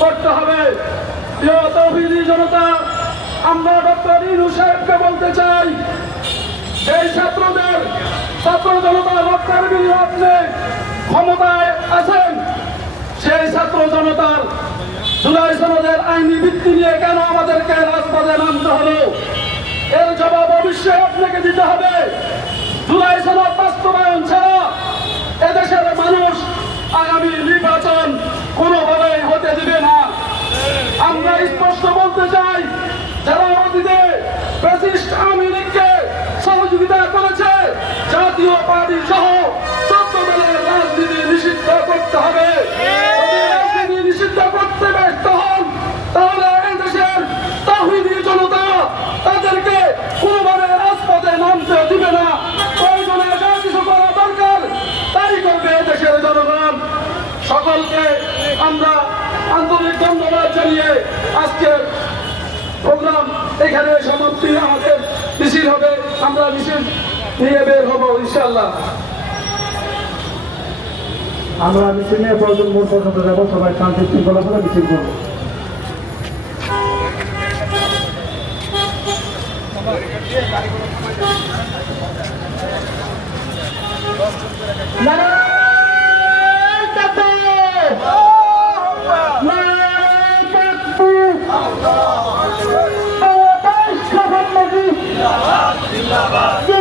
করতে হবে। প্রিয় তৌহিদি জনতা, আমরা ডক্টর ইনু সাহেবকে বলতে চাই এই ছাত্রদের, ছাত্র জনতা রক্ষার আপনি ক্ষমতায় আছেন। সেই ছাত্র জনতার জুলাই সনদের আইনি ভিত্তি নিয়ে কেন আমাদেরকে রাজপথে নামতে হলো? এর জবাব অবশ্যই আপনাকে দিতে হবে। জুলাই সনদ বাস্তবায়ন ছাড়া এদেশের মানুষ আগামী নির্বাচন কোনোভাবেই হতে দিবে না আমরা স্পষ্ট বলতে চাই যারা অতীতে ফ্যাসিস্ট আওয়ামী লীগকে সহযোগিতা করেছে। জাতীয় পার্টি সহ চোদ্দ রাজনীতি নিষিদ্ধ করতে হবে। রাজনীতি নিষিদ্ধ করতে ব্যর্থ হন, তাহলে দেশের তাহিদি জনতা তাদেরকে কোনোভাবে রাজপথে নামতে দিবে না। প্রয়োজনে যা কিছু করা দরকার তাই করবে দেশের জনগণ। সকলকে আমরা আন্তরিক ধন্যবাদ জানিয়ে আজকের প্রোগ্রাম এখানে আমরা মিছিল নিয়ে বের হব ইনশাল্লাহ আমরা মিছিল নিয়ে প্রয়োজন মোট পর্যন্ত যাব সবাই শান্তি শৃঙ্খলা করে মিছিল করব নারায়ণ! Vila Vale.